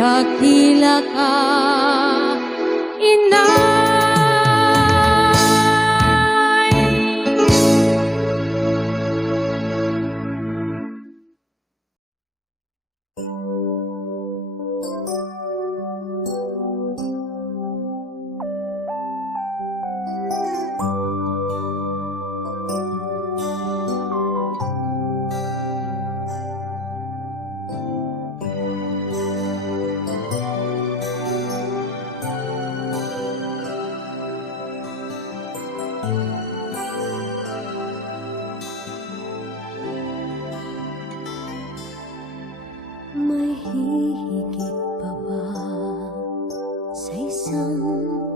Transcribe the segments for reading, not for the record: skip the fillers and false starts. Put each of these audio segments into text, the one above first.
Dakila ka, inay. May hihigit pa ba sa isang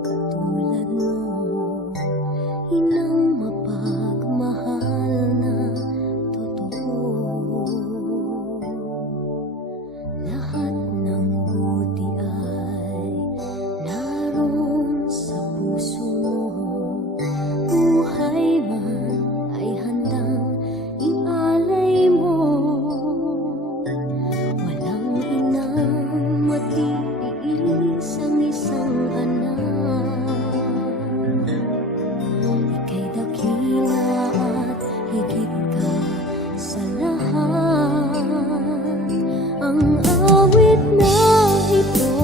katulad mo? Inang mapagmahal na totoo. Lahat ng buti ay naroon sa puso mo. Buhay man ay handang ialay mo. Matiilis ang isang anak. Ika'y dakila at higit ka sa lahat. Ang awit na ito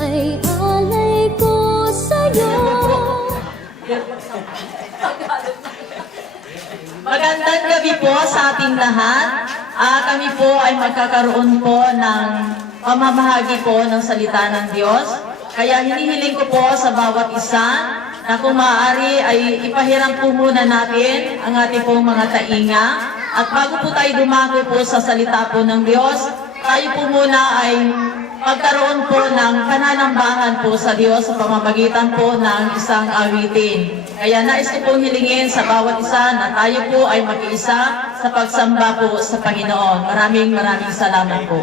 ay alay ko sa'yo. Magandang gabi po sa ating lahat. Kami po ay magkakaroon po ng pamamahagi po ng salita ng Diyos. Kaya hinihiling ko po sa bawat isa na kung maaari ay ipahiram po muna natin ang ating pong mga tainga. At bago po tayo dumako po sa salita po ng Diyos, tayo po muna ay magkaroon po ng pananambahan po sa Diyos sa pamamagitan po ng isang awitin. Kaya nais ko pong hilingin sa bawat isa na tayo po ay mag-iisa sa pagsamba po sa Panginoon. Maraming salamat po.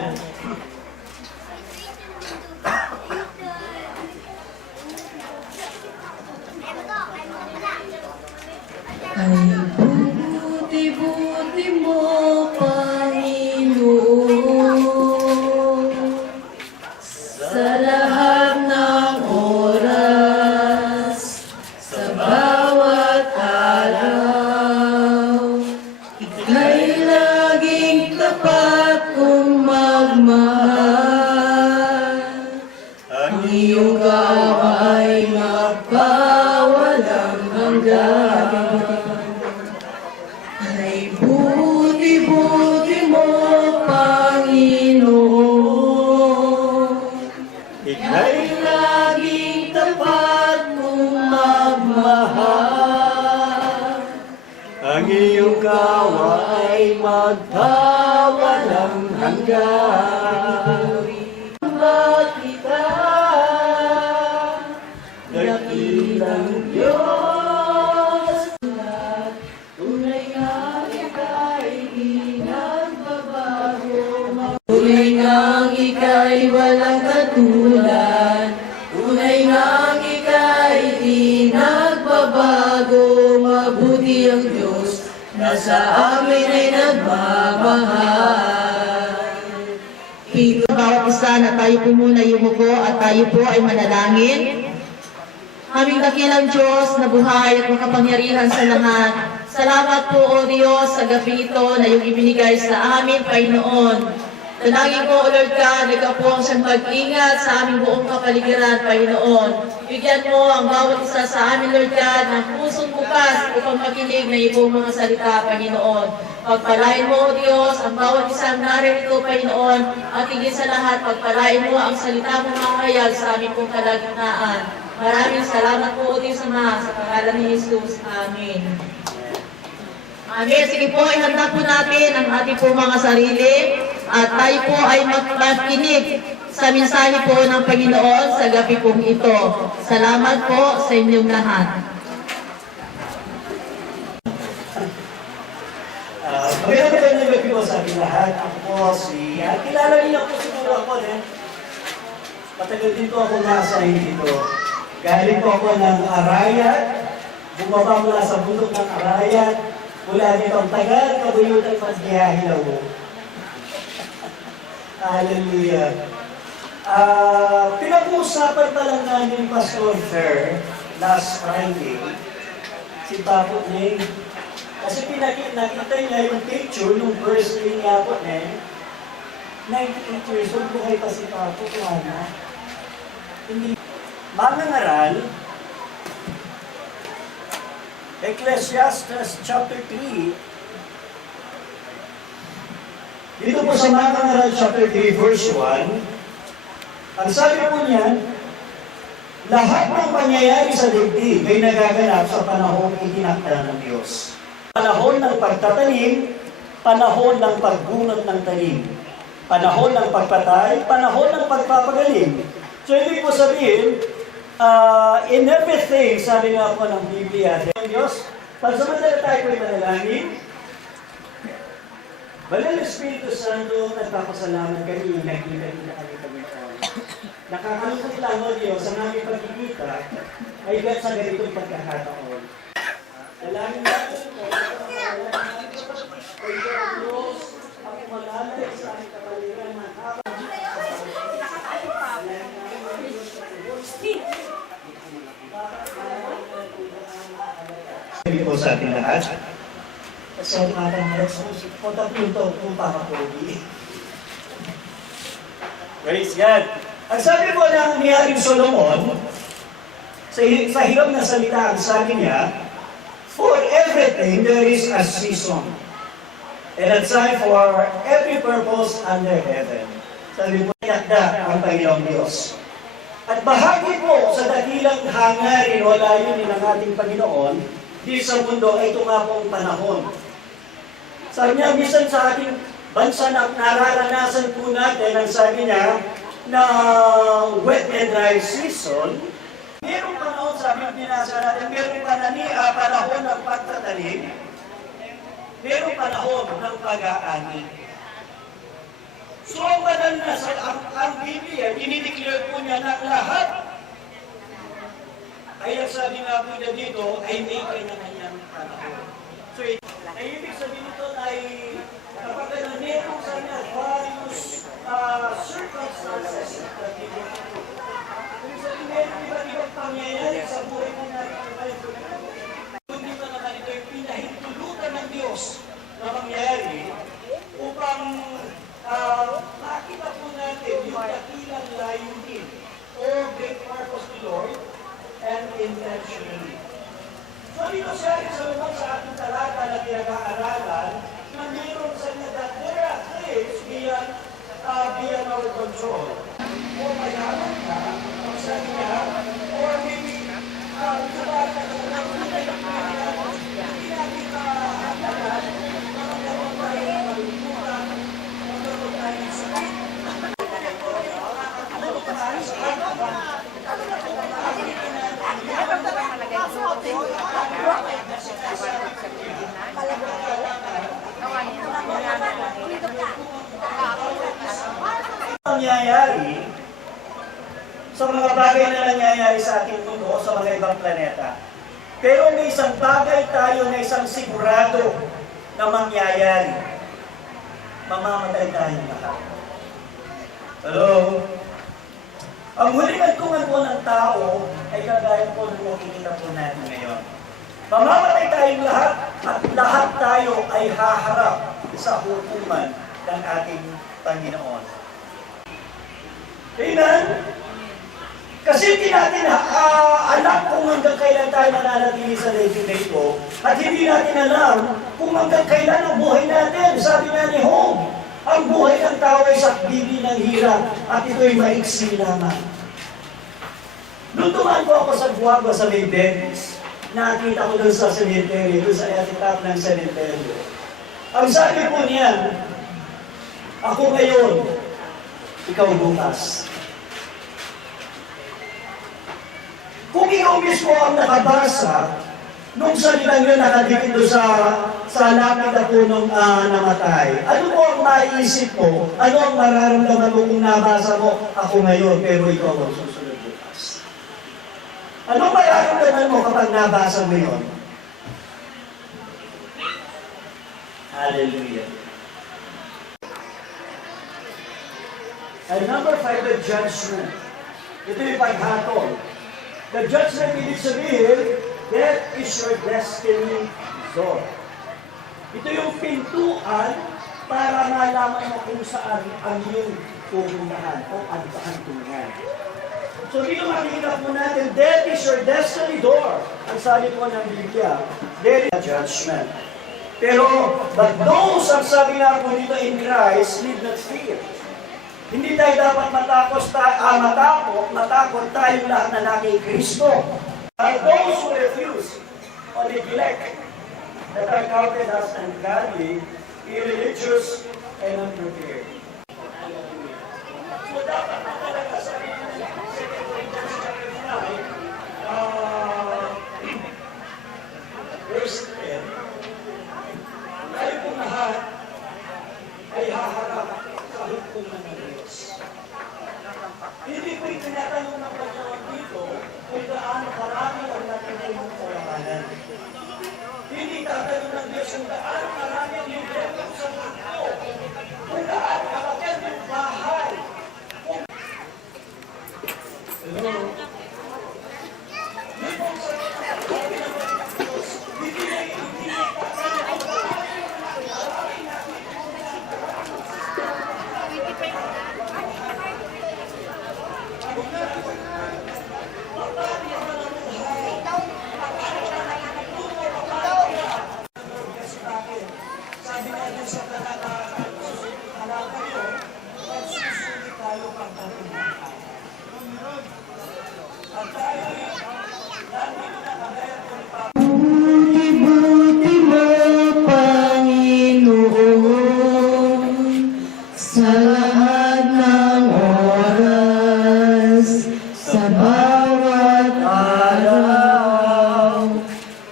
Ay buti-buti mo, Panginoon, sa lahat ng oras, sa bawat araw. Ika'y laging tapat kong magmahal. Ang iyong gawa'y magpawalang hanggan. Ay buti-buti mo, Panginoon. Ika'y laging tapat kong magmahal. Ang iyong gawa ay magpawalang hanggan. Makita, Dakilang Diyos, tunay nga ika'y di nagbabago. Tunay nga ika'y walang katulad. Tunay nga ika'y di nagbabago. Mabuti ang Diyos na sa amin ay nagmamahal. Pito bawat isa na tayo po muna yumuko at tayo po ay manalangin. Aming dakilang Diyos na buhay at makapangyarihan sa lahat. Salamat po, O Diyos, sa gabi ito na iyong ibinigay sa amin, Panginoon. Dalangin ko, O Lord God, ikaw po ang siyang mag-ingat sa aming buong kapaligiran, Panginoon. Bigyan mo ang bawat isa sa amin, Lord God, ng pusong bukas upang makinig na iyong mga salita, Panginoon. Pagpalain mo, O Diyos, ang bawat isang naririto, Panginoon, at higit sa lahat, pagpalain mo ang salita mo mahayag sa aming pong kalagitnaan. Maraming salamat po, O Diyos Ama, sa pangalan ni Jesus. Amen. Amen. Sige po, ihanda po natin ang ating po mga sarili at tayo po ay magpakinig sa mensahe po ng Panginoon sa gabi pong ito. Salamat po sa inyong lahat. Magandang gabi po sa ating lahat. Ako po kilala niyo po siguro ako, matagal din po ako nasa dito. Galing po ako ng Arayat, bumaba mula sa bundok ng Arayat, mula dito ang tagal, kabuyutan magbiyahilaw mo. Hallelujah. Pinag-uusapan pa lang namin Pastor Fer last Friday, si Papo Neng. Kasi nakita niya yung picture nung birthday niya po, 98 years old, buhay pa si Papo, kuwana. Hindi. Mga ngaral, Ecclesiastes chapter 3. Dito po sa mga ngaral chapter 3 verse 1, ang sabi po niyan, lahat ng pangyayari sa daigdig ay nagaganap sa panahong itinakda ng Diyos. Panahon ng pagtatanim, panahon ng pagbunot ng tanim, panahon ng pagpatay, panahon ng pagpapagaling. So ibig po sabihin, in everything, sabi nga po ng Biblia, ng Diyos, pagsamantala tayo po'y manalangin, Banal Espiritu Santo, nagpapasalamat kami, nakikita kami Panginoon. Nakakalungkot lang, O Diyos, ang aming pagkikita ay sa ganitong pagkakataon. Dalangin natin po, ay Diyos, ako malalay sa aming kapaliran ng habang Sabi po sa ating lahat, sa ating nagsusip po, taputo kung pakapogi. Praise God. Ang sabi po ng ni Haring Solomon, sa hirap na salita, ang sabi niya, for everything there is a season, and a time for every purpose under heaven. Sabi po, yakda ang Panginoong Diyos. At bahagi po sa dakilang hangarin o layunin ng ating Panginoon, di sa mundo ay ito nga pong panahon. Sabi niya, minsan sa ating bansa na nararanasan po natin, ang sabi niya, na wet and dry season, merong panahon, sabi ng binasa natin, merong panahon ng pagtatanim, merong panahon ng pag-aani. So, ang banal na sa ang Biblia, dinideclare po niya na lahat. Kaya sabi nga po niya dito, ay may kanya-kanyang panahon. So, ay ibig sabihin nito ay kapag merong sa niya various circumstances that we go through. Ibig sabihin, meron iba't-ibang pangyayari sa buhay mo natin. Hindi pa naman ito yung pinahintulutan ng Diyos na mangyayari upang makita po natin yung dakilang layunin or great purpose of the Lord and intentionally. So dito siya sa ating talata na pinag-aaralan na mayroon sa niya that there are things beyond our control. O mayaman ka, o sa niya, or maybe sa bata na hindi natin hatalan, magkaroon tayo ng malulutan, magkaroon tayo ng sakit. Nangyayari sa mga bagay na nangyayari sa ating mundo o sa mga ibang planeta. Pero may isang bagay tayo na isang sigurado na mangyayari. Mamamatay tayo lahat. Hello? Ang huling agtungan po ng tao ay kagaya po ng makikita po natin ngayon. Mamamatay tayong lahat at lahat tayo ay haharap sa hukuman ng ating Panginoon. Amen? Kasi hindi natin alam kung hanggang kailan tayo mananatili sa legend na ito at hindi natin alam kung hanggang kailan ang buhay natin. Sabi nga ni Job, ang buhay ng tao ay sakbili ng hirap at ito'y maiksi lamang. Nung tumaan ko ako sa Guagua sa May Venice, nakita ko doon sa cemetery, doon sa etitap ng cemetery. Ang sabi po niya, ako ngayon, ikaw bukas. Kung ikaw mismo ang nakabasa, nung salitang yun nakadikit doon sa lapid na punong namatay, ano po ang maiisip mo? Ano ang mararamdaman mo kung nabasa mo, ako ngayon, pero ikaw ang susunod bukas? Ano ang mararamdaman mo kapag nabasa mo yun? Hallelujah. And number 5, the judgment. Ito yung paghatol. The judgment, ibig sabihin, that is your destiny zone. Ito yung pintuan para malaman mo kung saan ang iyong pupuntahan o ang kahantungan. So dito makikita po natin, that is your destiny door. Ang sabi po ng Biblia, there is judgment. Pero, but those, ang sabi nga po dito in Christ, need not fear. Hindi tayo dapat matakot tayong lahat na naki Kristo. But those who refuse or neglect that are counted as ungodly, irreligious, and unprepared. So dapat na talaga sa verse 10, tayo pong lahat ay haharap sa hukuman ng Diyos. Hindi ko itinatanong ng Panginoon dito kung gaano karami ang natutulong sa labanan. Hindi tatanong ng Diyos kung gaano karami ang librero sa mundo. Kung gaano kalakyan yung bahay. Hello? Buti mo, Panginoon, sa lahat ng oras, sa bawat araw.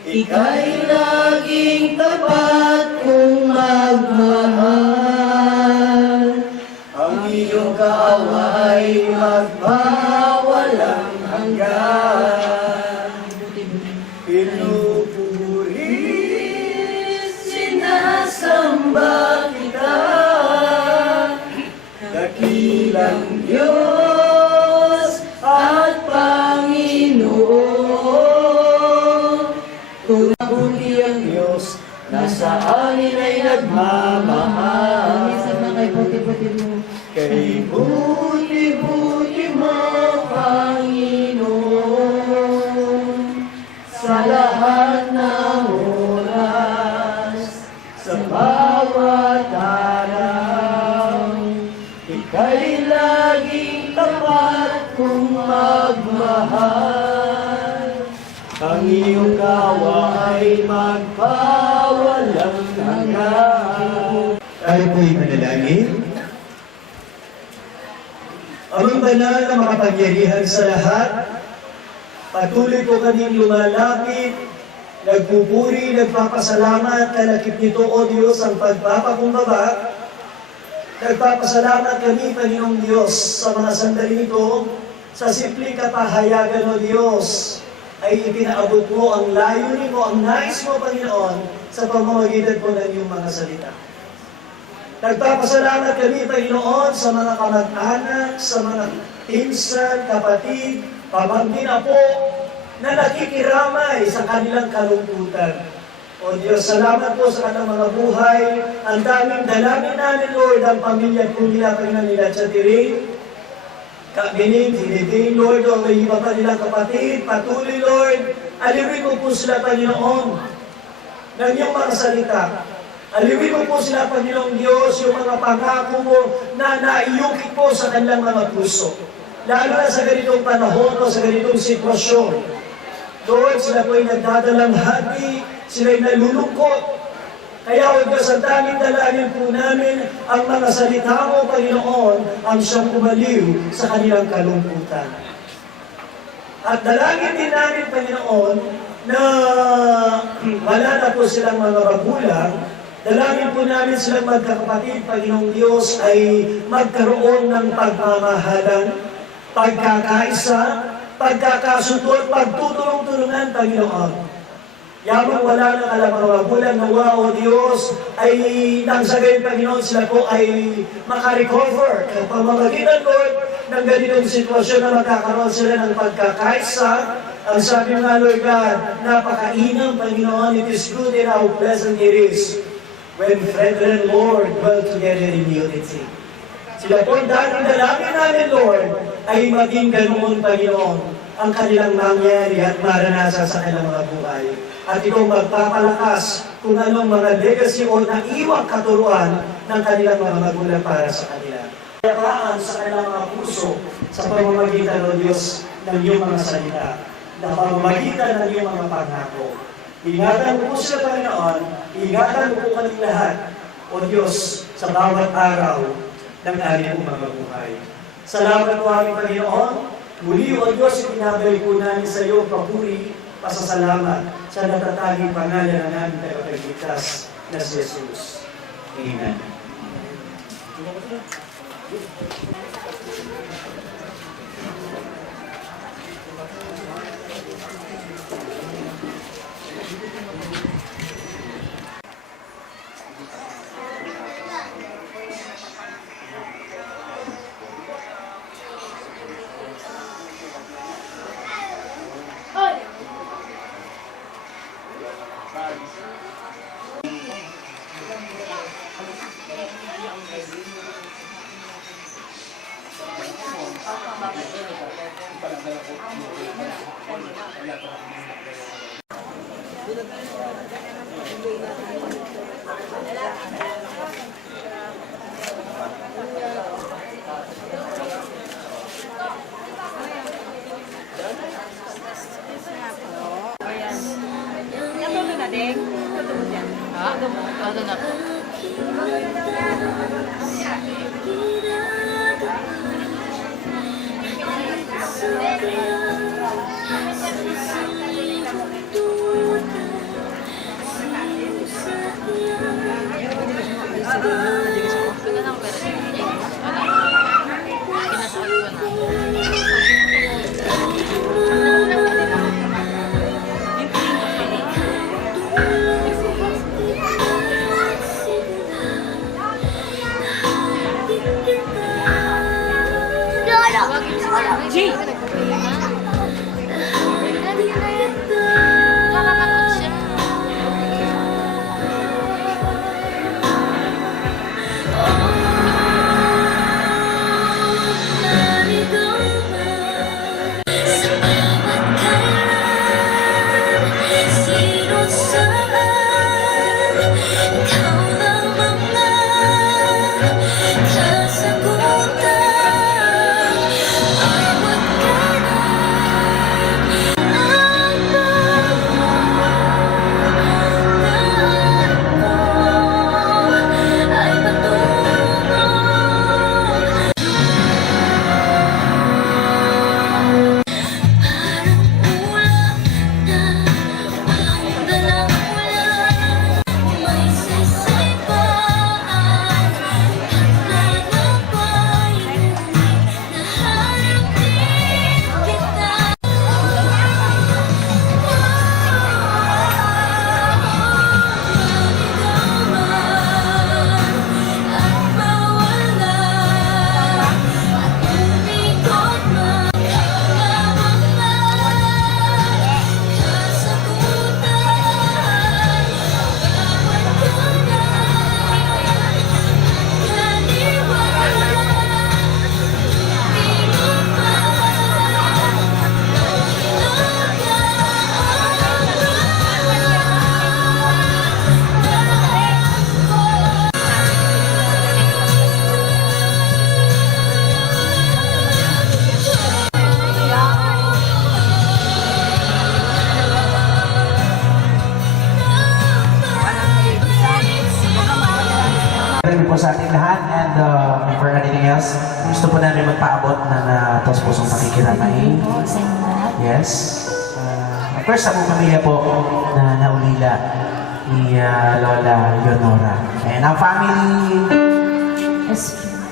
Ika'y laging tapat kung magmahal. Ang iyong kaaway magpawalang hanggan. Pinupuri, sinasamba kita, dakilang Diyos at Panginoon. Kung mabuti ang Diyos, nasa anin ay nagmamahal. Kay buti-buti mo, Panginoon, sa lahat ng oras, sa bawat araw, ika'y laging tapat kung magmahal. Ang iyong kawa ay magpawalang hanggan. Tayo po'y manalangin. Amang banal na makapangyarihan sa lahat, patuloy ko kaming lumalapit, nagpupuri, nagpapasalamat, kalakip nito, O Diyos, ang pagpapakumbaba. Nagpapasalamat kami, Panginoong Diyos, sa mga sandali nito, sa simpleng kapahayagan, O Diyos, ay ipinaabot mo ang layunin mo, ang nais mo, Panginoon, sa pamamagitan po ng iyong mga salita. Nagpapasalamat kami, Panginoon, sa mga kamag-anak, sa mga pinsan, kapatid, pamangkin na po, na nakikiramay sa kanilang kalungkutan. O Diyos, salamat po sa kanilang mga buhay. Ang daming dalangin namin, Lord, ang pamilya po nila, Panginoon nila, Chatiring, Kabining, Hiniting, Lord, o may iba pa nilang kapatid, patuloy, Lord, aliwin mo po sila, Panginoon, ng iyong mga salita. Aliwin mo po sila, Panginoong Diyos, yung mga pangako mo na naiyukit po sa kanilang mga puso. Lalo na sa ganitong panahon o sa ganitong sitwasyon. Lord, sila po ay nagdadalang hati, sila ay nalulungkot. Kaya huwag ka sa daming dalangin po namin ang mga salita mo, Panginoon, ang siyang umaliw sa kanilang kalungkutan. At dalangin din namin, Panginoon, na wala na po silang mga magulang. Dalangin po namin silang magkakapatid, Panginoong Diyos, ay magkaroon ng pagmamahalan, pagkakaisa, pagkakasundo, pagtutulong-tulungan, Panginoon. Yamang wala na kalang mga magulang, nawa o Diyos, ay nang sa gayon, Panginoon, sila po ay makarecover. Ang pamamagitan, Lord, ng ganitong sitwasyon na magkakaroon sila ng pagkakaisa. Ang sabi nga, Lord God, napakainam, Panginoon, it is good and how pleasant it is when brethren, Lord, dwell together in unity. Sila po, dahil dalangin namin, Lord, ay maging ganoon, Panginoon, ang kanilang mangyari at maranasan sa kanilang mga buhay. At ito magpapalakas kung anong mga legacy o naiwang katuruan ng kanilang mga magulang para sa kanila. Kayaan sa kanilang mga puso sa pamamagitan ng Diyos ng iyong mga salita, na pamamagitan ng iyong mga pangako. Ingatan mo po sila, Panginoon, ingatan mo po kami lahat, o Diyos, sa bawat araw ng aming mga buhay. Salamat po aming Panginoon. Muli, o Diyos, itinabay po namin sa iyo, papuri, pasasalamat sa natataging pangalan ng aming tagapagligtas na si Jesus. Amen. Ano na po? G! Nakakapagod siya. Kasagutan, awat ka sa ating lahat. And for anything else, gusto po namin magpaabot ng taos pusong pakikiramay. Yes. Of course, sa buong pamilya po na naulila ni Lola Leonora. And ang family,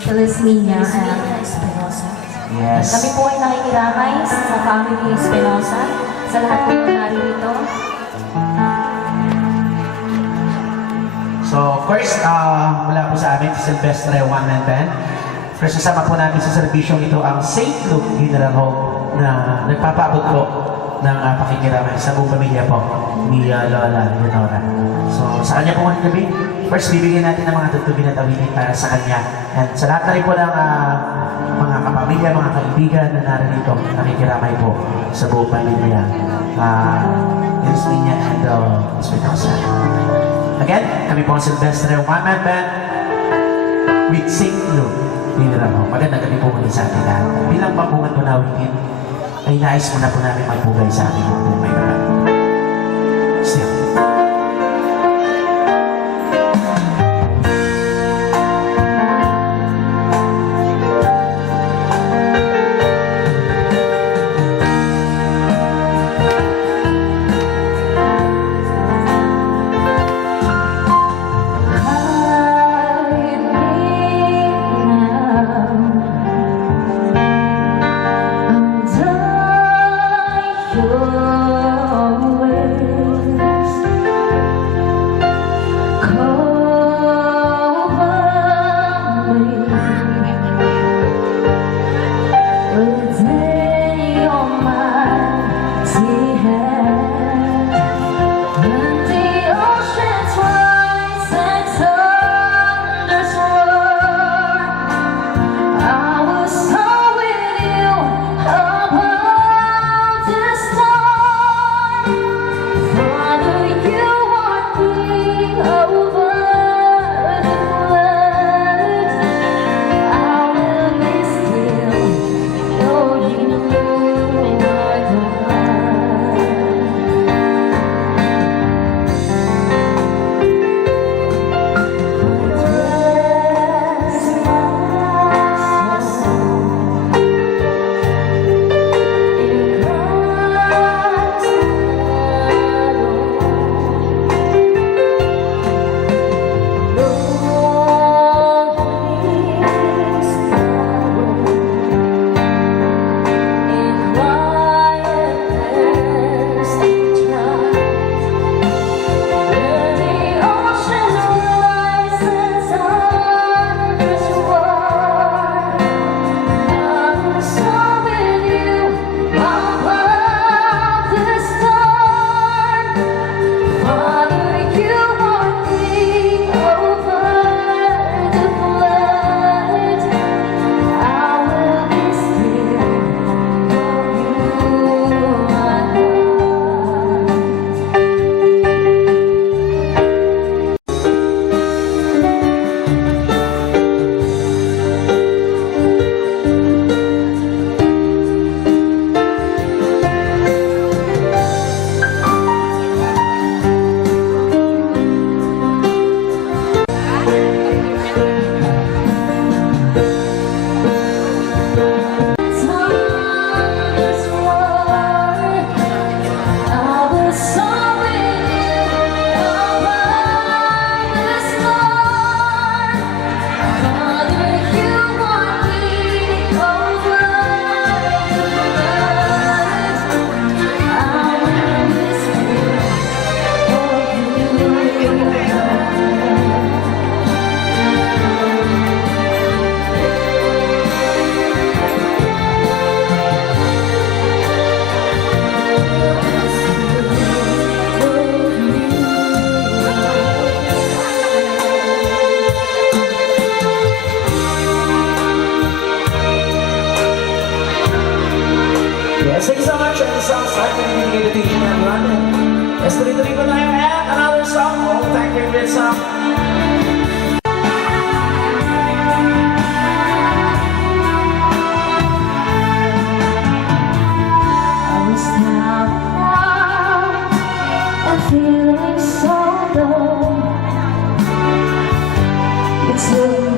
Felizmina Espinosa. yes. Kami po ay nakikiramay sa family Espinosa, sa lahat po ng narito. So, of course, mula po sa amin, si Silvestre One Man Band. First, kasama po namin sa serbisyong ito ang St. Luke Funeral Home na nagpapaabot po ng pakikiramay sa buong pamilya po ni Lola Leonora. So, sa kanya po ngayong gabi, first, bibigyan natin ng mga tutubin at awitin para sa kanya. And sa lahat na rin po ng mga kapamilya, mga kaibigan na narinito, nakikiramay po sa buong pamilya. Felizmina and Espinosa. Again, kami po ang Silvestre One Man Band with St. Luke Funeral Home. Magandang gabi po muli sa ating lahat. Bilang pambungan po na awitin, ay nais mo na po namin magpugay sa ating mga may naman. Still. Yes, tuloy-tuloy ko na yun. And another song, all-time favorite song. I was down and feeling so low. You took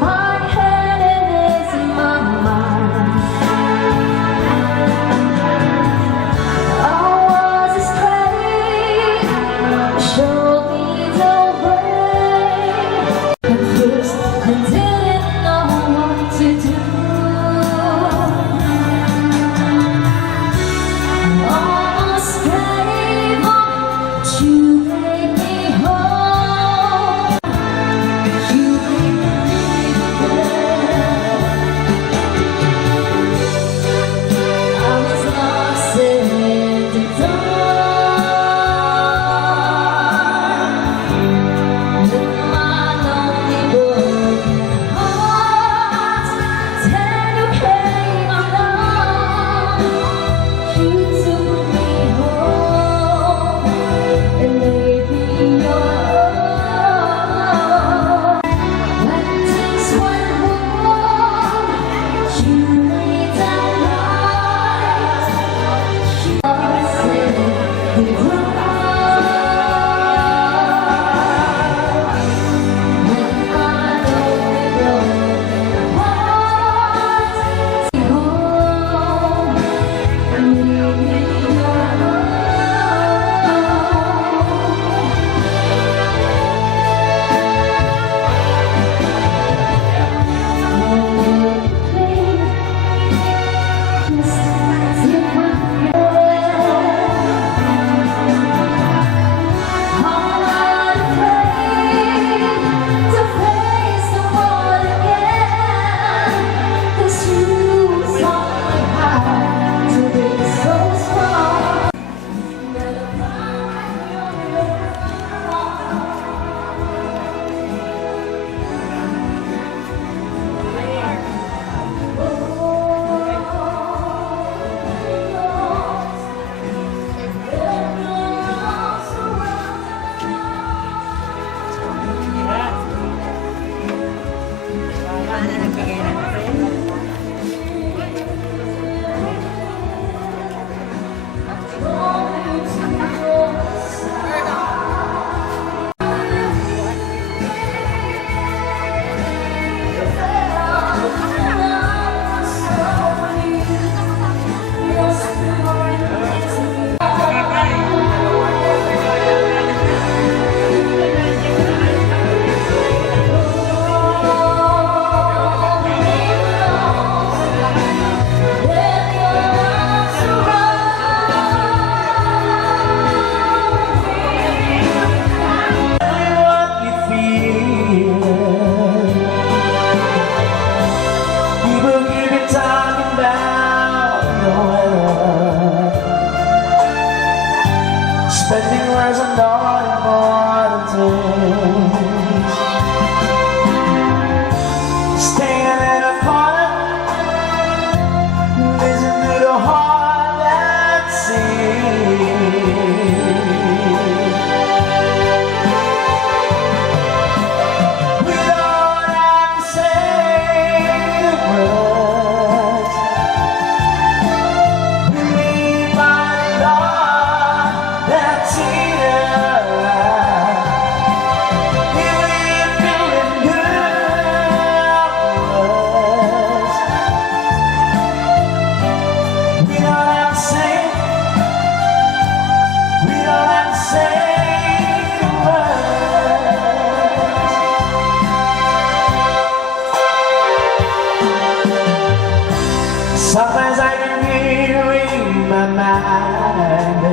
Sometimes I can hear in my mind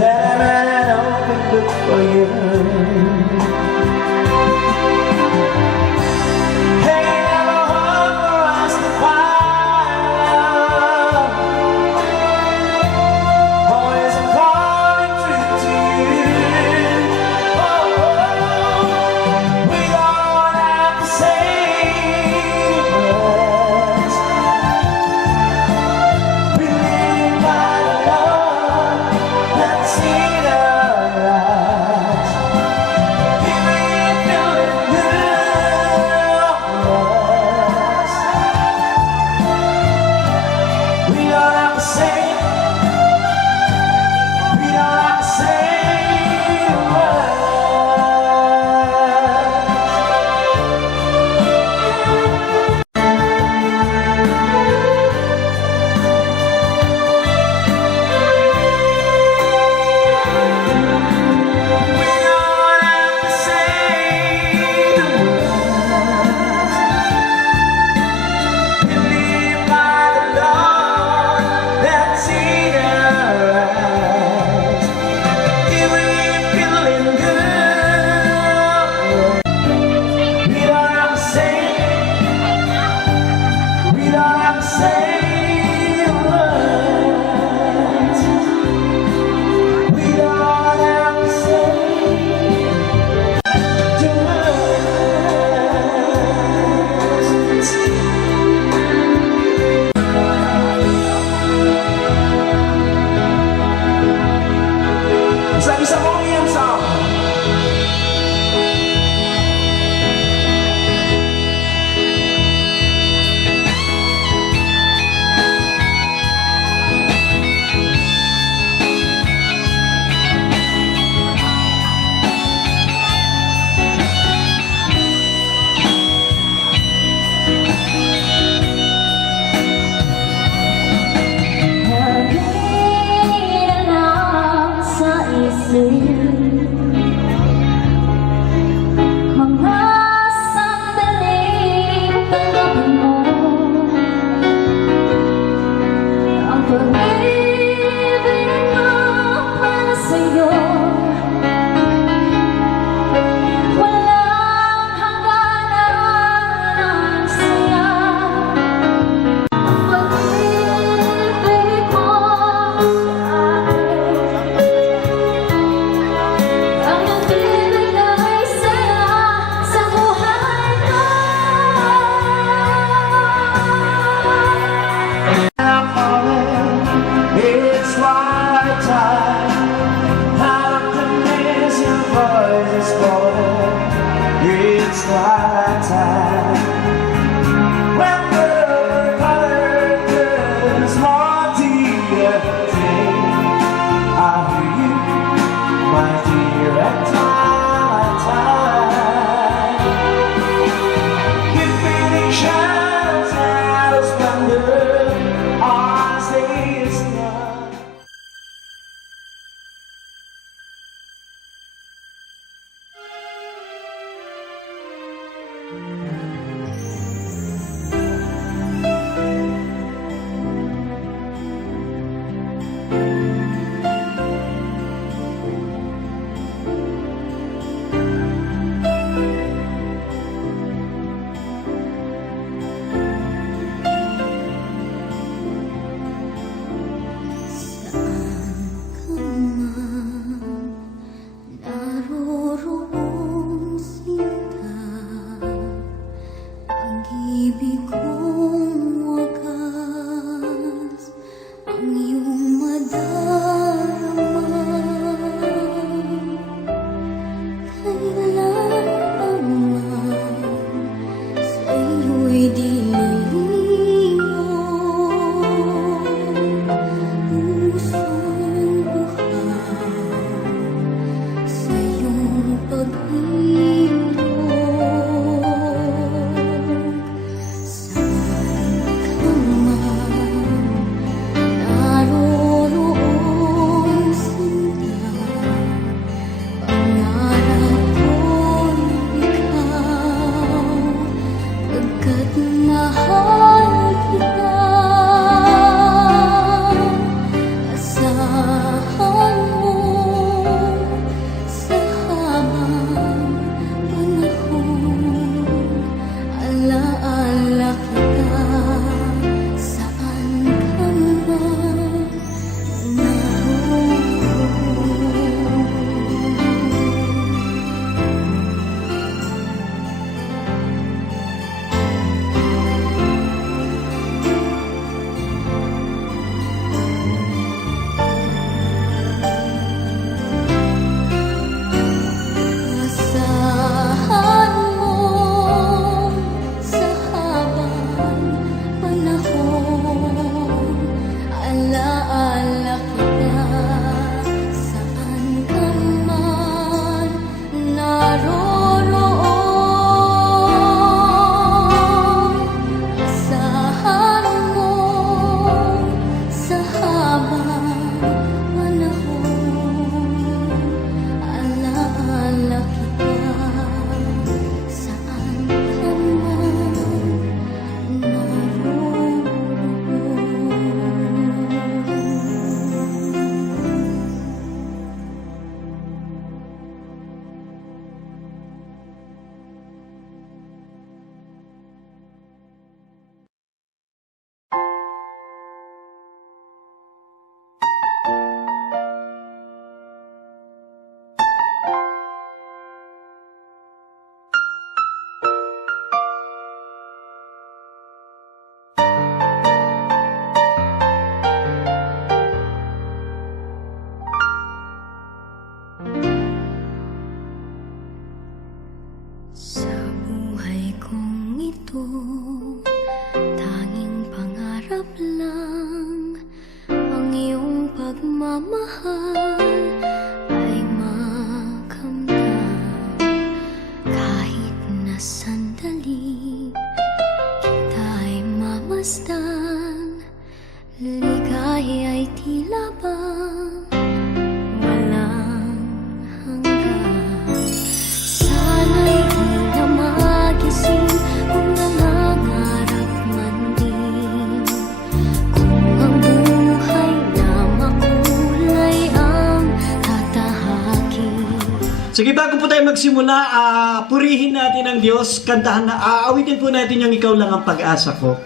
that I'm an open book for you. Hey, never hope for us to find love. Always I'm calling true to you. Oh, we don't have to say words. Believe my love that's in our eyes. Give me a feeling good of us. We don't have to say. We don't have to say a word. We don't have to say the words. Believe by the Lord that's in our eyes. Give me a feeling good. We don't have to say. We don't have to say the words. We don't have to say the words. Isa-isa mo yung song. Hangin na lang sa isip, mga sandaling tanggapin mo ang pag-ibig ko para sa'yo. Walang hangganan ang saya. Pag-ibig mo sa akin ang nagbibigay saya sa buhay ko. I'm falling, it's twilight time. How to miss your voice is calling. It's twilight time. When the color turns more dear, I hear you, my dear, at twilight time. Give me the chance out of splendor. Our day is done. At mahal kita. Asahan mo sa habang panahon. Alaala kita saan ka man naroon. Asahan mo sa habang panahon. Alaala kita saan ka man naroroon. Asahan mo sa habang panahon. Alaala kita saan ka man naroon. Sa buhay kong ito, tanging pangarap lang ang iyong pagmamahal ay makamtan. Kahit na sandali kita'y mamasdan, ligay ay tila ba walang hanggan. Sana'y di na magising kung nangangarap man din. Kung ang buhay na makulay ang tatahakin. Sige, bago po tayo magsimula, purihin natin ang Diyos, kantahan na, aawitin po natin yung Ikaw Lang Ang Pag-asa Ko.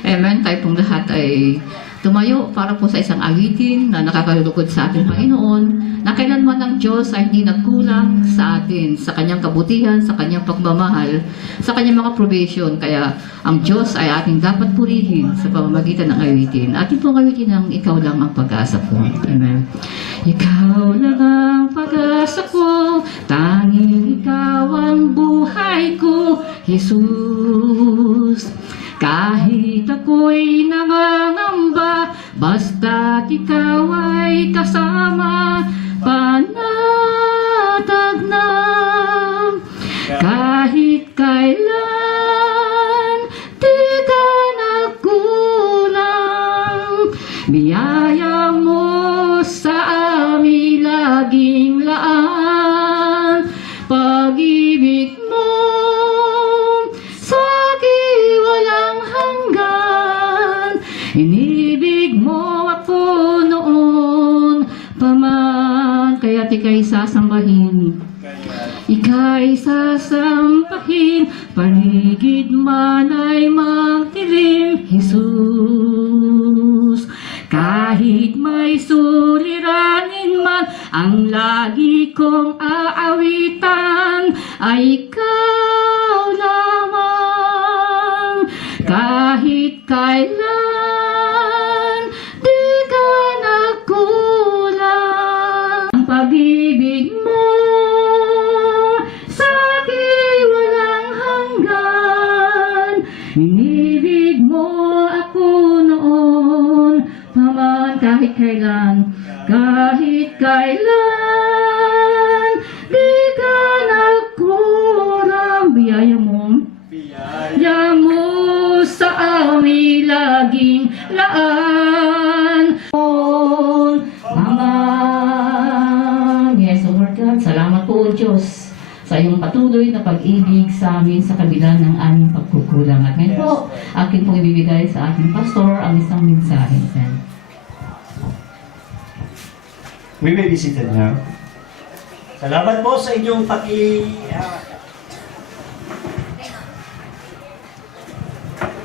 Amen. Tayo pong lahat ay tumayo para po sa isang awitin na nakakalulugod sa ating Panginoon, na kailanman ng Diyos ay hindi nagkulang sa atin, sa kanyang kabutihan, sa kanyang pagmamahal, sa kanyang mga provision. Kaya ang Diyos ay ating dapat purihin sa pamamagitan ng awitin. Ating pong awitin ng Ikaw Lang Ang Pag-asa Ko. Amen. Ikaw lang ang pag-asa ko, tanging ikaw ang buhay ko, Jesus. Kahit ako'y nangangamba, basta't ikaw ay kasama, panatag na. Kahit kailan, di ka nagkulang. Biyaya mo sa amin laging laan. Pag-ibig mo walang hanggan. Inibig mo ako noon paman, kaya't ika'y sasambahin. Ika'y sasampahin, paligid man ay magdilim, Jesus. Kahit may suliranin man, ang lagi kong aawitan ay ikaw lamang. Kahit kailan, di ka nagkulang. Ang pag-ibig mo sa akin walang hanggan. Inibig mo ako noon paman, kahit kailan, kahit kailan, di ka nagkulang. Biyaya mo sa amin laging laan. Aman. Yes, O Lord God, salamat po, Diyos, sa iyong patuloy na pag-ibig sa amin sa kabila ng aming pagkukulang. At ngayon po, akin pong ibibigay sa ating pastor ang isang mensahe. We may be seated now. Salamat po sa inyong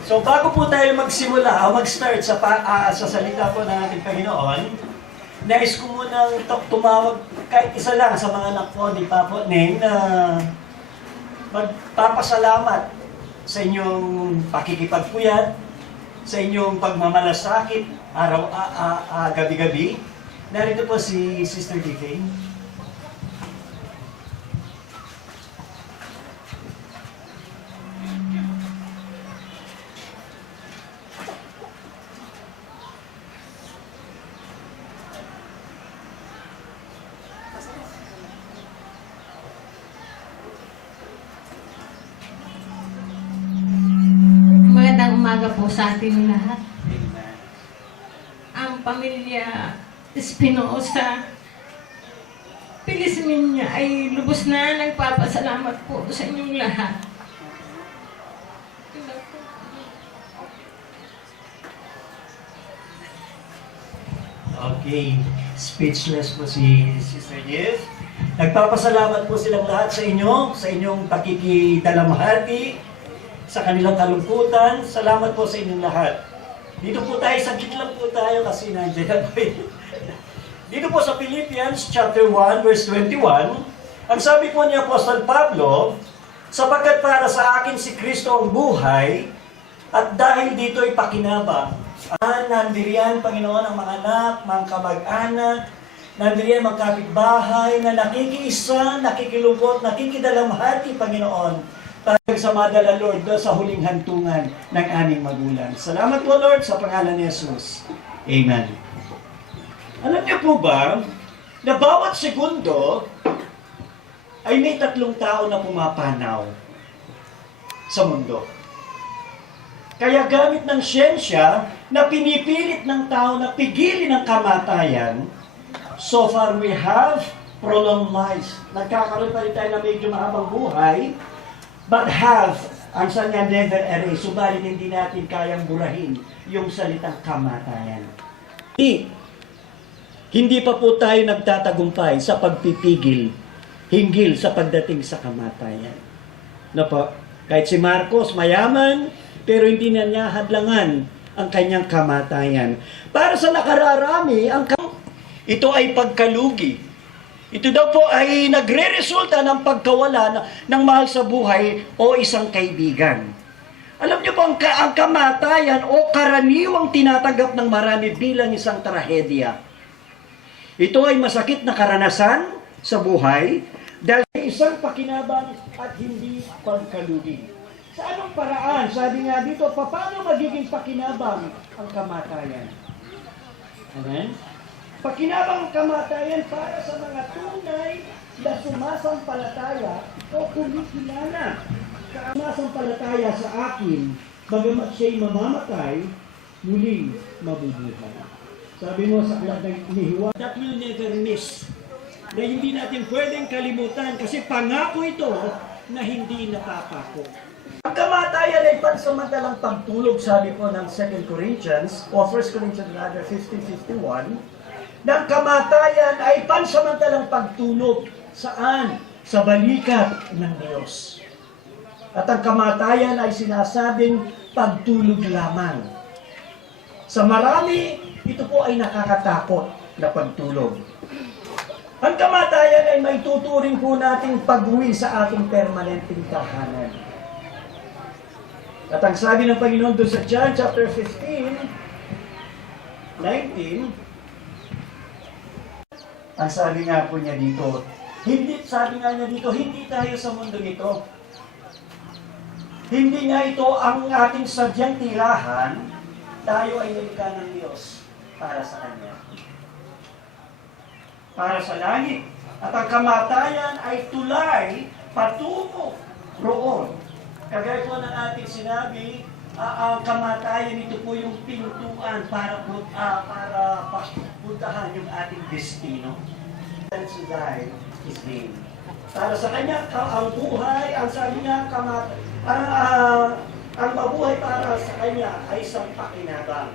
So bago po tayo magsimula, mag-start sa salita po ng ating Panginoon, nais ko munang tumawag kahit isa lang sa mga anak ko, di pa po, Neng, na magpapasalamat sa inyong pakikipagpuyat, sa inyong pagmamalasakit gabi-gabi. Narito po si Sister Divine. Magandang umaga po sa ating lahat. Ang pamilya Espinosa, Pilisminya ay lubos na nagpapasalamat po sa inyong lahat. Okay, speechless po si Sister Jeff. Nagpapasalamat po silang lahat sa inyong pakikidalamhati, sa kanilang kalungkutan. Salamat po sa inyong lahat. Dito po tayo, saglit lang po tayo kasi nandiyan na po yun. Dito po sa Philippians chapter 1 verse 21, ang sabi po ni Apostol Pablo, sapagkat para sa akin si Kristo ang buhay, at dahil dito ay pakinabang. Nandiriyan, Panginoon, ang mga anak, mga kamag-anak, nandiriyan mga kapitbahay na nakikiisa, nakikilubot, nakikidalamhati, Panginoon, para sa madala, Lord, sa huling hantungan ng aming magulang. Salamat po, Lord, sa pangalan ni Jesus. Amen. Alam niyo po ba, na bawat segundo ay may 3 tao na pumapanaw sa mundo. Kaya gamit ng siyensya na pinipilit ng tao na pigilin ang kamatayan, so far we have prolonged lives. Nagkakaroon pa rin tayo na medyo mahabang buhay, but have, ang sanya never erase, subalit hindi natin kayang burahin yung salitang kamatayan. Hindi pa po tayo nagtatagumpay sa pagpipigil hinggil sa pagdating sa kamatayan. No po? Kahit si Marcos mayaman, pero hindi na niya hadlangan ang kanyang kamatayan. Para sa nakararami, ito ay pagkalugi. Ito daw po ay nagre-resulta ng pagkawala ng mahal sa buhay o isang kaibigan. Alam niyo po, ang kamatayan o karaniwang tinatanggap ng marami bilang isang trahedya. Ito ay masakit na karanasan sa buhay dahil isang pakinabang at hindi pagkalugi. Sa anong paraan? Sabi nga dito, paano magiging pakinabang ang kamatayan? Amen? Pakinabang ang kamatayan para sa mga tunay na sumasampalataya o kumikilala. Sumasampalataya sa akin, bagamat siya'y mamamatay, muling mabubuhay. Sabi mo sa aklat ni Juan, that will never miss. Na hindi natin pwedeng kalimutan kasi pangako ito na hindi napapako. Ang kamatayan ay pansamantalang pagtulog, sabi po ng 2 Corinthians, o 1 Corinthians 15:51, na ang kamatayan ay pansamantalang pagtulog. Saan? Sa balikat ng Diyos. At ang kamatayan ay sinasabing pagtulog lamang. Sa marami, ito po ay nakakatakot na pagtulog. Ang kamatayan ay may tuturing po nating pag-uwi sa ating permanenteng tahanan. At ang sabi ng Panginoon doon sa John chapter 15:19, ang sabi nga po niya dito, hindi tayo sa mundo nito. Hindi nga ito ang ating sadyang tirahan, tayo ay nilikha ng Diyos para sa Kanya. Para sa langit. At ang kamatayan ay tulay patungo roon. Kagaya po ng ating sinabi, ang kamatayan, ito po yung pintuan para puntahan yung ating destino. To die is gain. Para sa kanya, ang buhay, ang sabi niya, ang mabuhay para sa kanya ay isang pakinabang.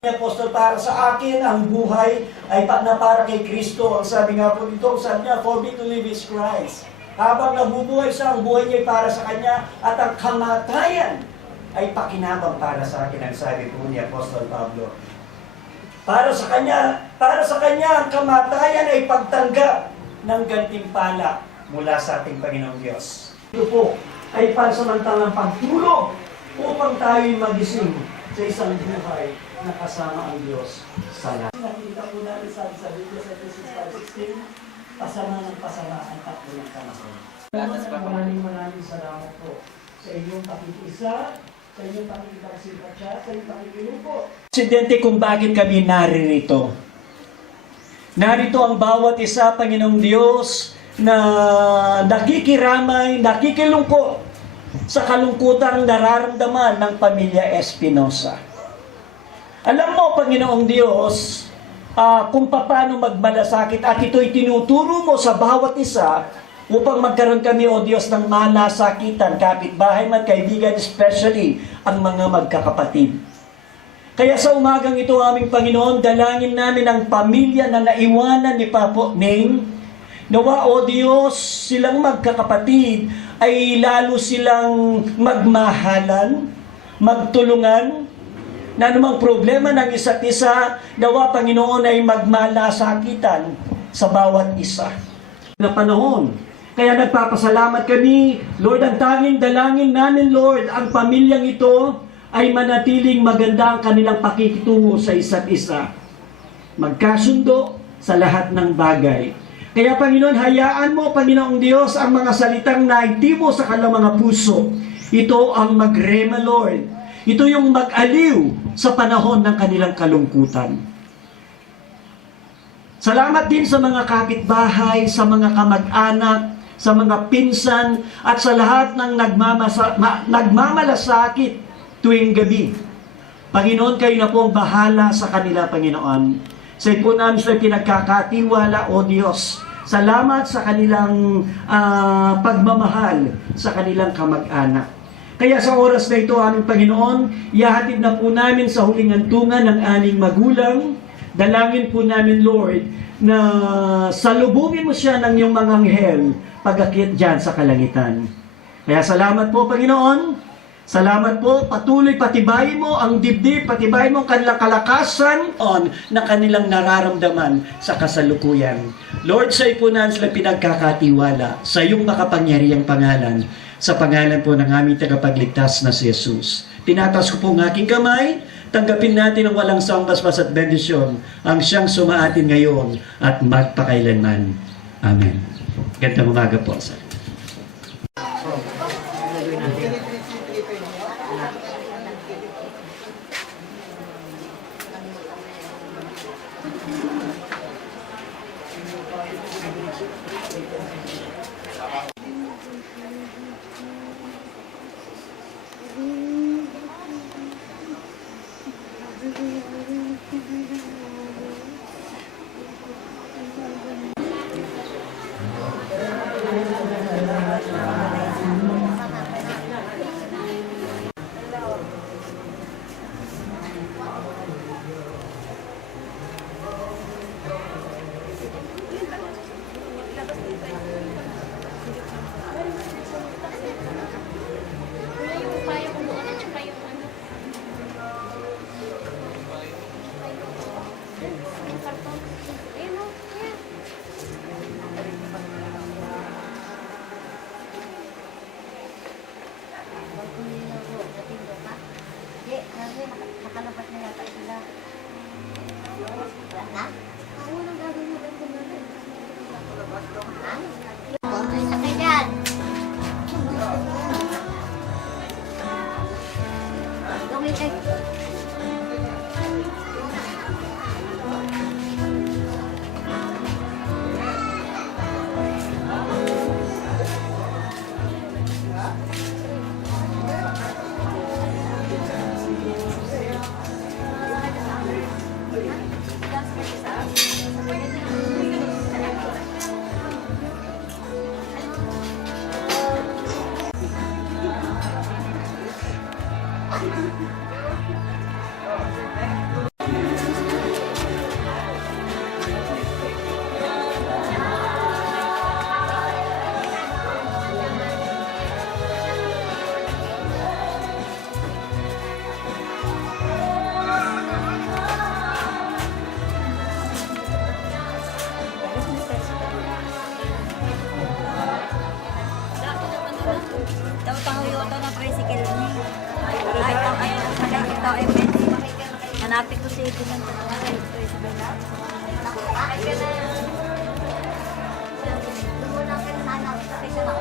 Apostol, para sa akin, ang buhay ay para kay Kristo. Ang sabi nga po dito, sabi niya, for me to live is Christ. Habang nabubuhay siya, ang buhay niya ay para sa kanya, at ang kamatayan ay pakinabang para sa akin, ang sabi po ni Apostol Pablo. Para sa kanya, ang kamatayan ay pagtanggap ng gantimpala mula sa ating Panginoong Diyos. Ito po ay pansamantalang pagtulong upang tayo'y magising sa isang buhay na kasama ang Diyos sa lahat. Nakita po natin sa Biblia sa Ephesians 5:16, pasama ng pasama ang takbo ng panahon. Maraming salamat po sa inyong pakikiisa, sa inyong pakikipagsimpatya, sa inyong pakikilungko. Presidente, kung bakit kami naririto. Narito ang bawat isa, Panginoong Diyos, na nakikiramay, nakikilungkot sa kalungkutang nararamdaman ng pamilya Espinosa. Alam mo, Panginoong Diyos, kung paano magmalasakit at ito'y tinuturo mo sa bawat isa upang magkaroon kami, O Diyos, ng malasakitan, kapitbahay man, kaibigan, especially ang mga magkakapatid. Kaya sa umagang ito, aming Panginoon, dalangin namin ang pamilya na naiwanan ni Papo Ning. Nawa, O Diyos, silang magkakapatid ay lalo silang magmahalan, magtulungan, na anumang problema ng isa't isa, nawa, Panginoon, ay magmalasakitan sa bawat isa. Na panahon. Kaya nagpapasalamat kami, Lord, ang tanging dalangin namin, Lord, ang pamilyang ito ay manatiling maganda ang kanilang pakikitungo sa isa't isa. Magkasundo sa lahat ng bagay. Kaya, Panginoon, hayaan mo, Panginoong Diyos, ang mga salitang naitimo sa kanilang mga puso. Ito ang magrema, Lord. Ito yung mag-aliw sa panahon ng kanilang kalungkutan. Salamat din sa mga kapitbahay, sa mga kamag-anak, sa mga pinsan, at sa lahat ng nagmamalasakit tuwing gabi. Panginoon, kayo na po ang bahala sa kanila, Panginoon. Sa po namin sila pinagkakatiwala, O Diyos. Salamat sa kanilang pagmamahal sa kanilang kamag-anak. Kaya sa oras na ito, aming Panginoon, ihahatid na po namin sa huling hantungan ng aming magulang. Dalangin po namin, Lord, na salubungin mo siya ng iyong mga anghel pag-akyat dyan sa kalangitan. Kaya salamat po, Panginoon. Salamat po, patuloy patibayin mo ang dibdib, patibayin mo ang kanilang kalakasan na kanilang nararamdaman sa kasalukuyan. Lord, sa ipunan sila pinagkakatiwala sa iyong makapangyarihang pangalan, sa pangalan po ng aming tagapagligtas na si Jesus. Tinatas ko po ang aking kamay, tanggapin natin ang walang sambasbas at bendisyon ang siyang sumaatin ngayon at magpakailanman. Amen. Gandang umaga po, sir. Nakalabas na yata sila. Ha? Ako nang gagawin mo dito na rin. Ha? Ay, sakay dyan. Lumitig. Tahu-tahu yun ito na tricycle ni. Ay, ito ay pwede. Hanapin ko si Ito ng tricycle na. Ay, ka na. Lumunang ka na sana. Kasi na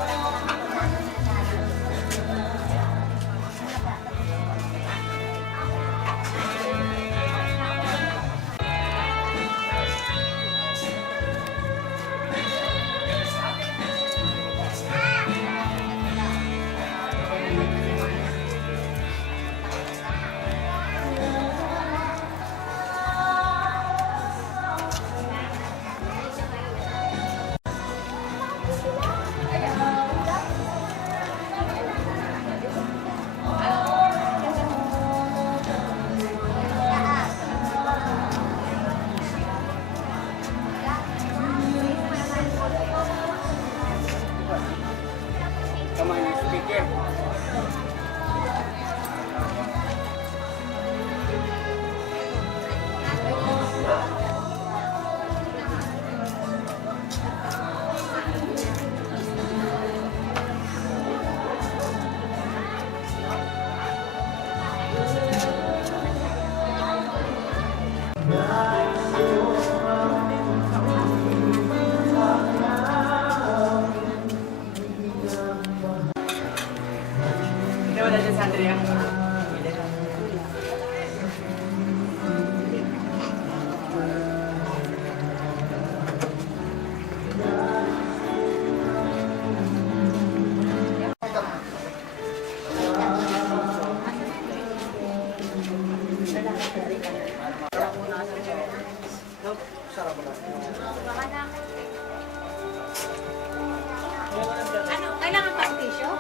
ano, kailangan pang tissue?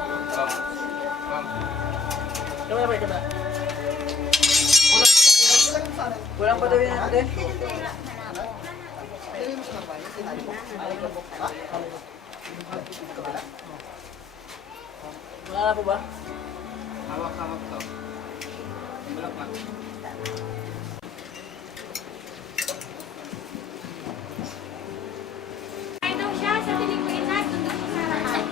Kulang pa daw yan natin. Wala na po ba? Hawak-hawak to. Bulak na. Ay, daw siya, sa tinig ko ina, tundok ko sa harap.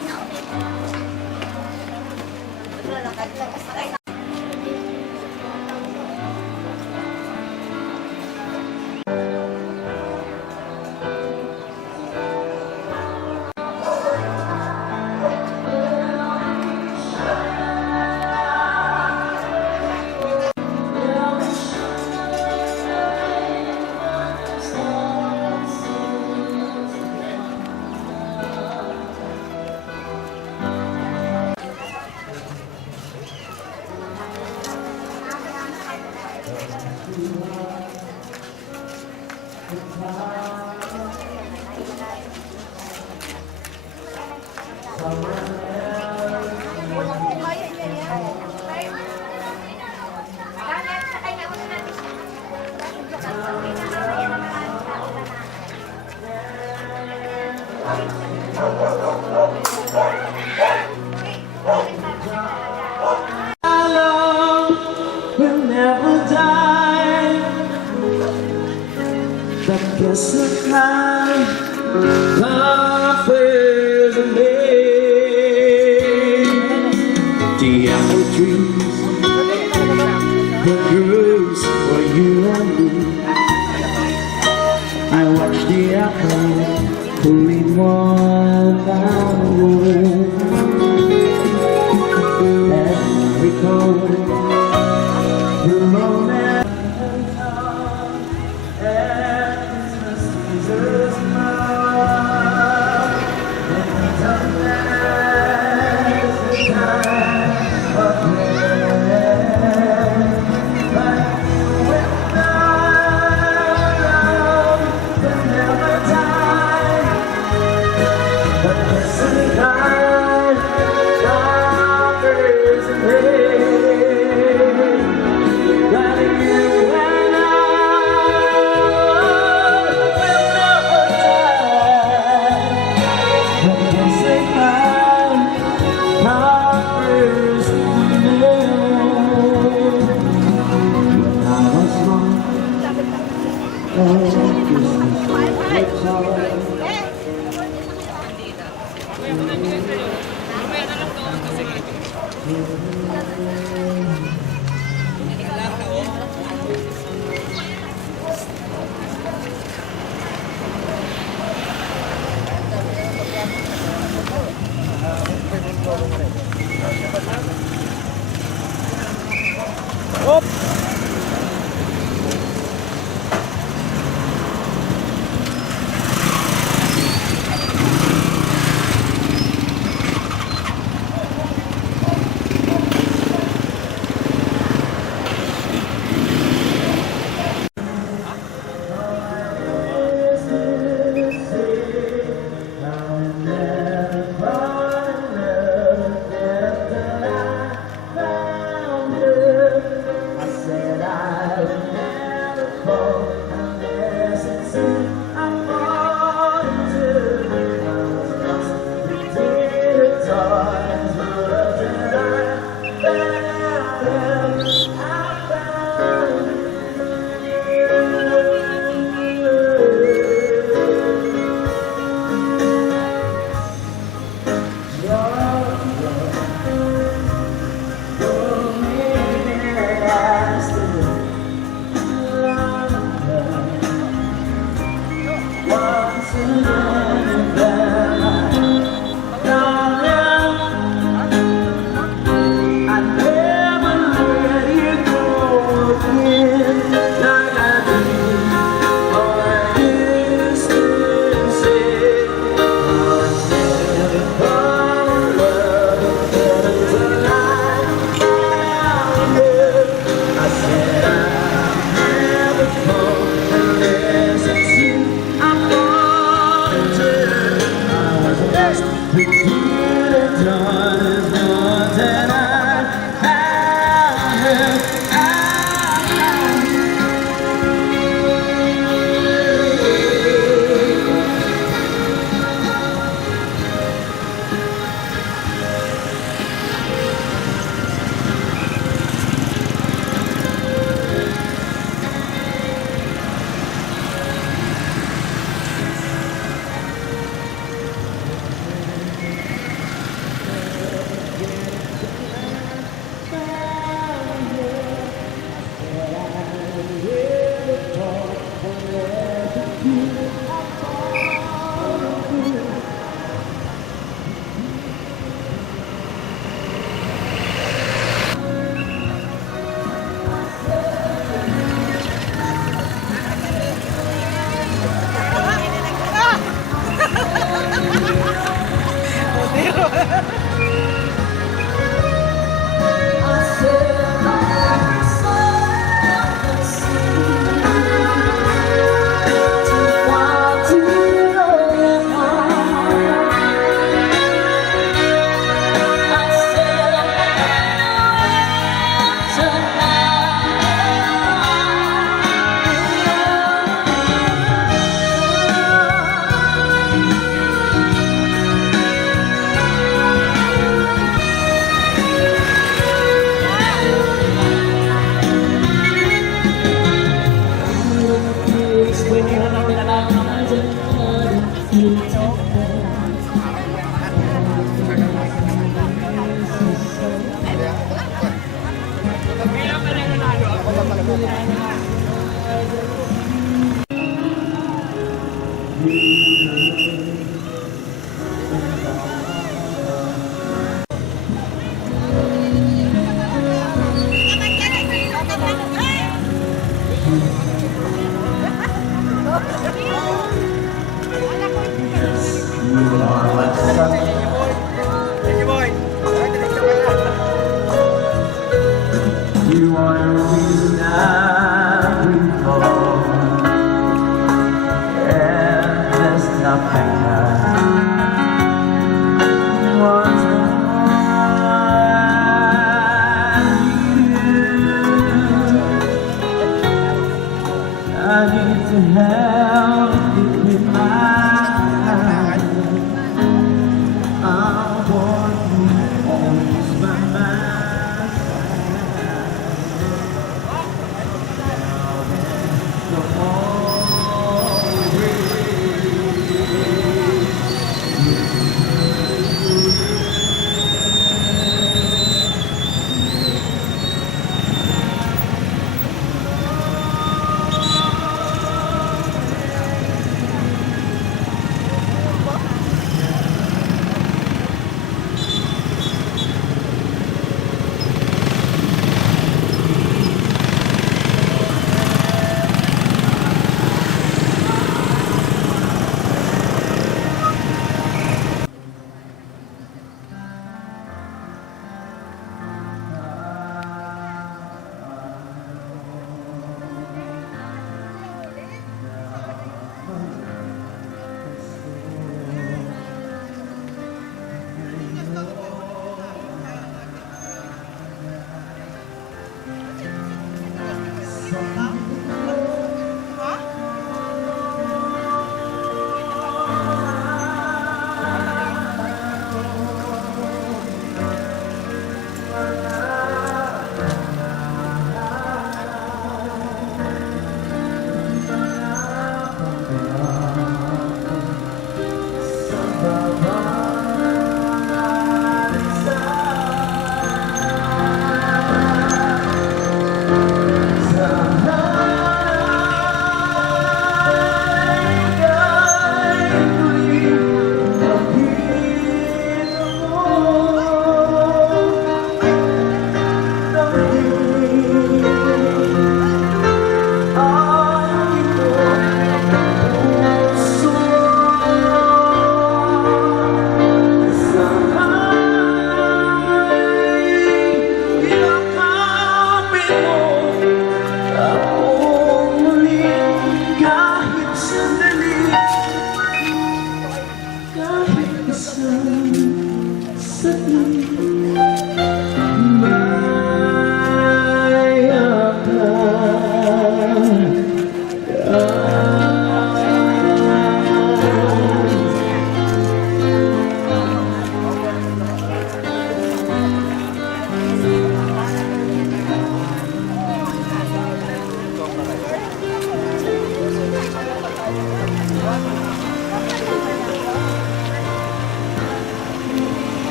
Will never die. The kiss of time offers me. The apple trees, the groves for you and me. I watch the apple pulling one down the road. And I recall the moment at Christmas Jesus smile when he done that the time of man. But when love will never die, but listen, God offers a day. You are the reason I breathe for.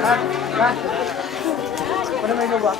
Ano may ba?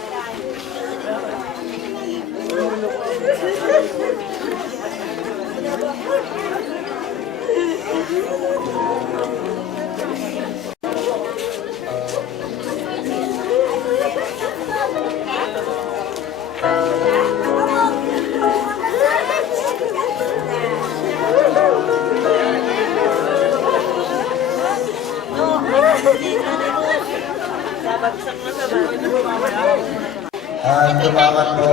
Ang tumawag po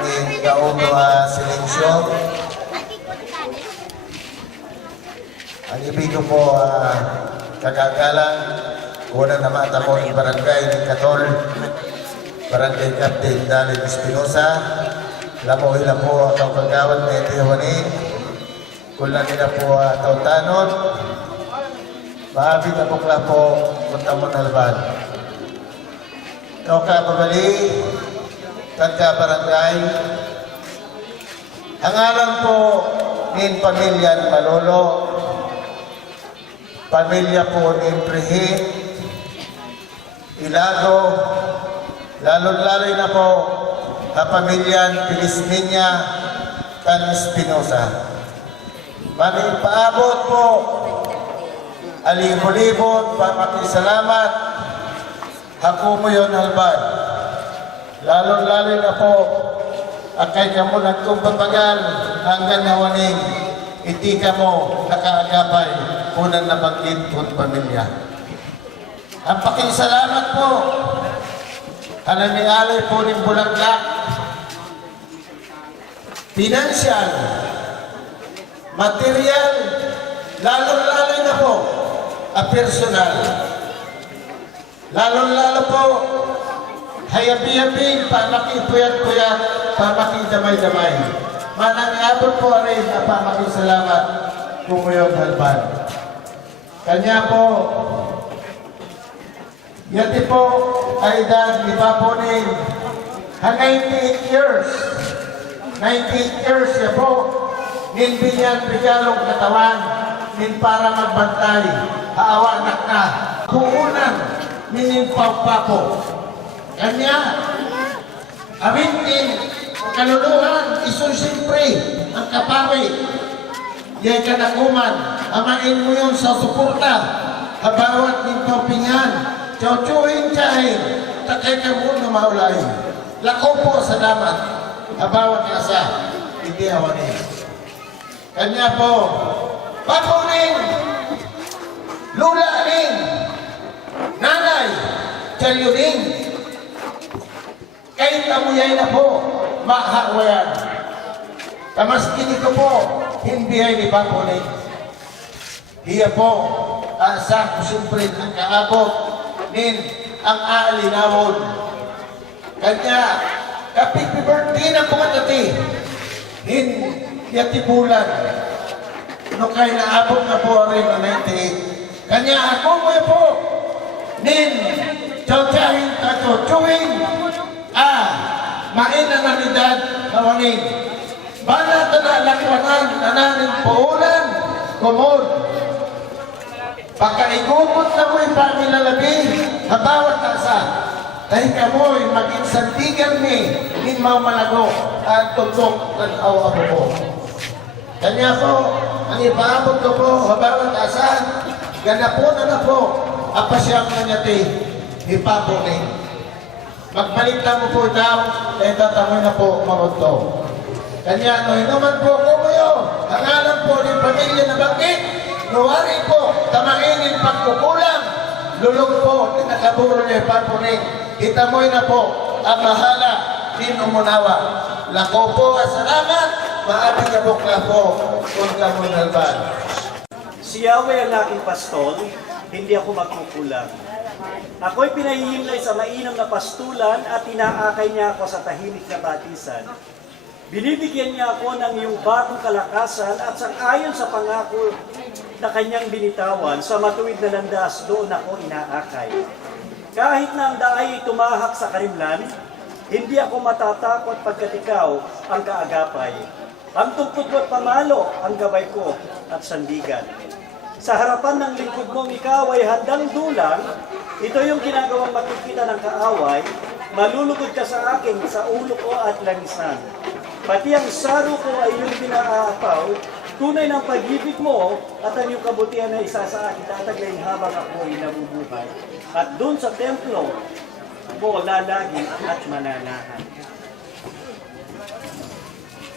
ni Gauno Silencio. Ang ibig ko po kagagalang unang namata ko ng barangay ni Katol, Barangay Captain Dalit Espinosa. Lamoy na po ang kagawad na itihawanin. Kulang nila po tautanod. Mahabit na bukla po punta mo na laban. Ikaw ka babali, tagka barangay. Ang alam po nin pamilya Malolo, pamilya po nin Prihin, Ilago, lalo-lalo na po ang pamilya Pilisminya, Tan Espinosa. Maraming paabot po, alibol-libon, pamakisalamat. Ako mo yun, Halban. Lalo-lalo na po, akay ka mo nagkumbabagal hanggang nawaning, iti ka mo nakaagapay unang nabanggit kong pamilya. Ang pakisalamat po, hananialay po ng Bulaklak, financial, material, lalo-lalo na po, personal. Lalo-lalo po, hayabi-yabi, pamakipuyat-puyat, pamakidamay-damay. Manangyabot po rin na pamakisalamat kumuyon Halban. Kanya po, yati po ay edad ni Paponin, 98 years. 98 years siya po, ninbinyan regalong katawan, nin para magbantay, haawanak na, puunan, ninimpaw-papo. Kanya, amintin, kaluluhan, isusimpre, ang kapawi. Yay kanakuman, amain mo yun sa suporta, habawat nimpapingan, tiyawtiyuhin tiyahin, takay ka mo na maulay. Lako po sa damat, habawat kasa, hindi awanin. Kanya po, papunin, lulanin, nanay, tiyayunin, kahit amuyay na po, mahawayan. Tamaskini ko po, hindi ay ni Papunin. Hiya po, asa ko siyempre ang kaabot, nin ang aalinawon. Kanya, kapit birthday na po matati, hin yatibulan. No kay naabot na po rin ang 98. Kanya ako mo po, nin tawtahin tatutuin, mainanalidad kawanin. Bana na lakwanan, nananin paulan, kumod. Pagkaigubot na mo'y pamilalabi, habawat asa. Dahil ka mo'y mag-insantigan ni, min mamalago, at tutok ng awa po. Kanya po, ang ipaabot ko po, habawat asa, ganapo na po, apasyam na niya ti, ipapunin. Magbalik na mo po daw, dahil tatamoy na po mamunto. Kanya, no, inuman po ko kayo, ang alam po ng pamilya na bakit, nuwari po, tamanginin pagkukulang, lulog po, nakaburo niya papunin. Itamoy na po, ang mahala, din umunawa. Lako po, salamat, maabi na po ka po, kung kamunalban. Si Yahweh ang aking pastol, hindi ako magkukulang. Ako'y pinahihimlay sa mainam na pastulan at inaakay niya ako sa tahimik na batisan. Binibigyan niya ako ng iyong bagong kalakasan at sang-ayon sa pangako na kanyang binitawan, sa matuwid na landas doon ako inaakay. Kahit na ang daay tumahak sa karimlan, hindi ako matatakot pagkat ikaw ang kaagapay. Ang tungkod mo't pamalo ang gabay ko at sandigan. Sa harapan ng lingkod mong ikaw ay handang dulang, Ito yung ginagawang makikita ng kaaway, malulugod ka sa akin, sa ulo ko at langisan. Pati ang saro ko ay yung pinaapaw, tunay ng pag-ibig mo at ang iyong kabutihan na isa sa akin tataglayin habang ako'y nabubuhay. At doon sa templo, mo lalagi at mananahan.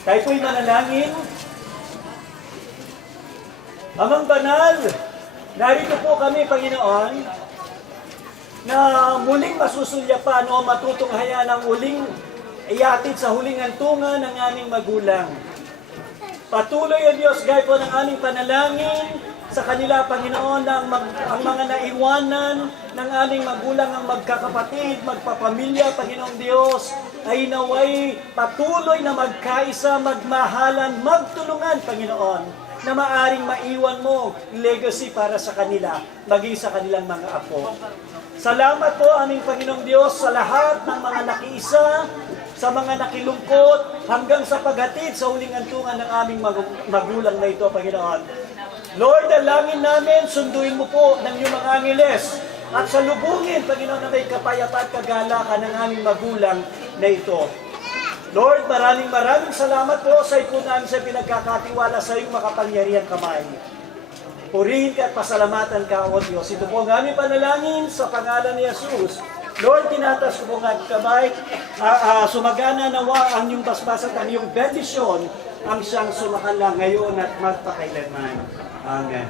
Tayo po'y manalangin. Amang banal, narito po kami, Panginoon, na muling masusulyapan o matutunghayan ang uling iatid sa huling hantungan ng aming magulang. Patuloy o Diyos, gaya po ng aming panalangin sa kanila, Panginoon, na ang mga naiwanan ng aming magulang, ang magkakapatid, magpapamilya, Panginoong Diyos, ay naway patuloy na magkaisa, magmahalan, magtulungan, Panginoon, na maaring maiwan mo legacy para sa kanila, maging sa kanilang mga apo. Salamat po, aming Panginoong Diyos, sa lahat ng mga nakiisa, sa mga nakilungkot, hanggang sa paghatid sa huling hantungan ng aming magulang na ito, Panginoon. Lord, dalangin namin, sunduin mo po ng iyong mga angeles at salubungin, Panginoon, na may kapayapaan at kagalakan ng aming magulang na ito. Lord, maraming salamat po sa ipon namin sa pinagkakatiwala sa iyong makapangyarihang kamay. Purihin ka at pasalamatan ka, O Diyos. Ito po ang aming panalangin sa pangalan ni Jesus. Lord, tinatas ko po ang aking kamay. Sumagana nawa ang iyong basbas at ang iyong bendisyon ang siyang sumakala ngayon at magpakailanman. Amen.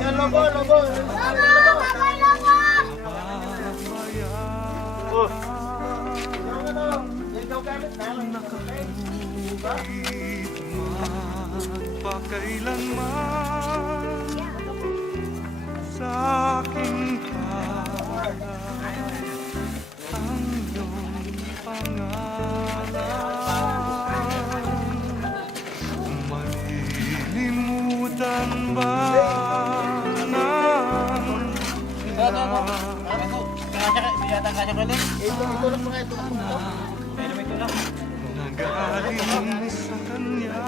Yan, logo, logo. Pagkailanman sa aking palad ang iyong pangalan. Malilimutan ba ng nagaling sa kanya?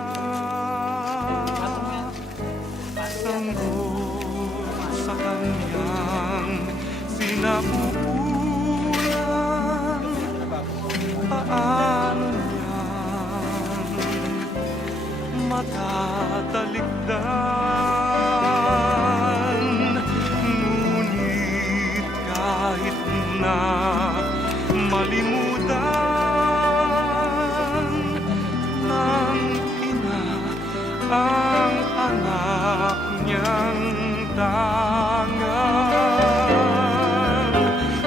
Sanggol sa kanyang sinapupunan. Paano niyang matatalikdan? Ngunit kahit na malimutan ng ina ang anak niyang tangan,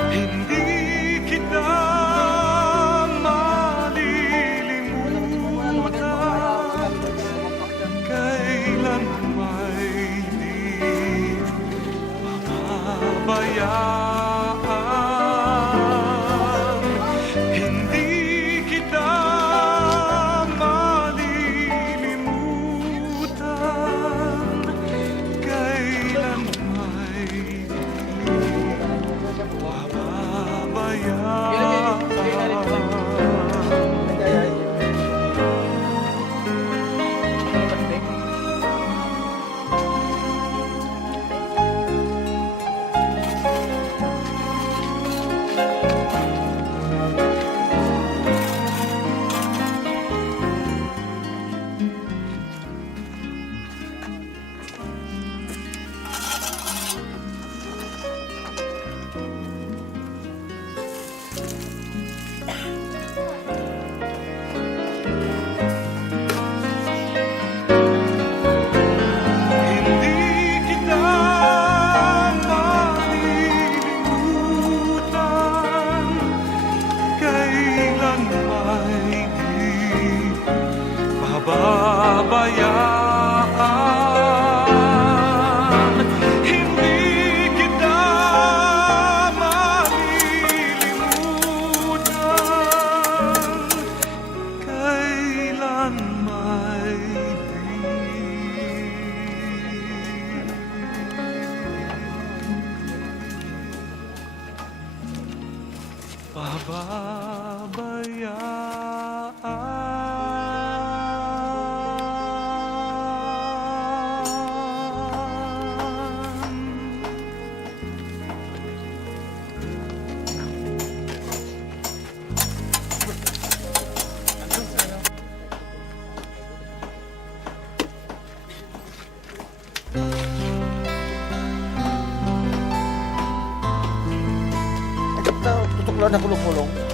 hindi kita malilimutan. Kailan may di mapabayaan, hindi kita malilimutan. Kailan may di mapabayaan. Hindi kita malilimutan. Kailan may di pababayaan. Hindi kita malilimutan. Kailan may di Tutok lang na kulong-kulong.